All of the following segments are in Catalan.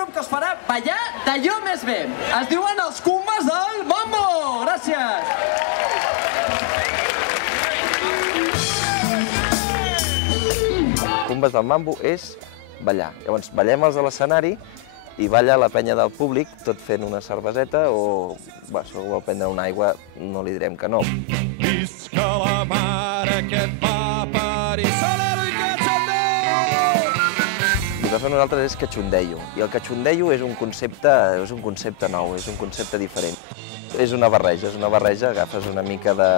grup que us farà ballar d'allò més bé. Es diuen els Cumbes del Mambo. Gràcies. Cumbes del Mambo és ballar. Llavors, ballem els a l'escenari i balla la penya del públic, tot fent una cerveseta o, si algú vol prendre una aigua, no li direm que no. Visca la mare que et va parir, salero i cachondeo! El que fem nosaltres és cachondeio, i el cachondeio és un concepte nou, és un concepte diferent. És una barreja, agafes una mica de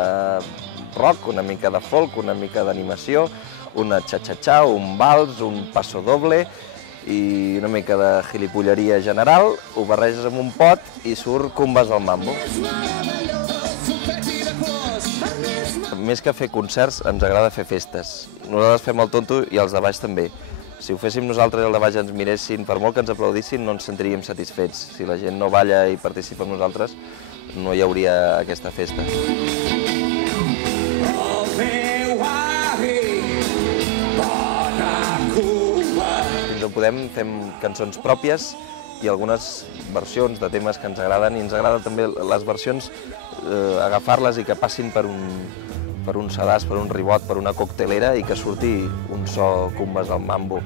rock, una mica de folk, una mica d'animació, una cha-cha-cha, un vals, un paso doble i una mica de gilipolleria general, ho barreges amb un pot i surt Cumbes del Mambo. Més que fer concerts, ens agrada fer festes. Nosaltres fem el tonto i els de baix també. Si ho féssim nosaltres i els de baix ens miressin, per molt que ens aplaudissin, no ens sentiríem satisfets. Si la gent no balla i participa amb nosaltres, no hi hauria aquesta festa. Fins on podem fem cançons pròpies i algunes versions de temes que ens agraden, i ens agrada també les versions agafar-les i que passin per un sedàs, per un ribot, per una coctelera i que surti un so Cumbes del Mambo.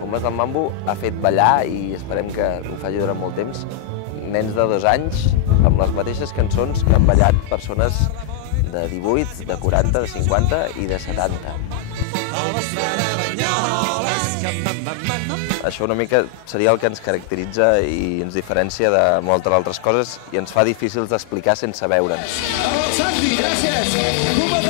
Cumbes del Mambo ha fet ballar, i esperem que ho faci durant molt temps, nens de 2 anys amb les mateixes cançons que han ballat persones de 18, de 40, de 50 i de 70. Això una mica seria el que ens caracteritza i ens diferencia de moltes altres coses i ens fa difícils d'explicar sense veure'ns. Santi, gràcies!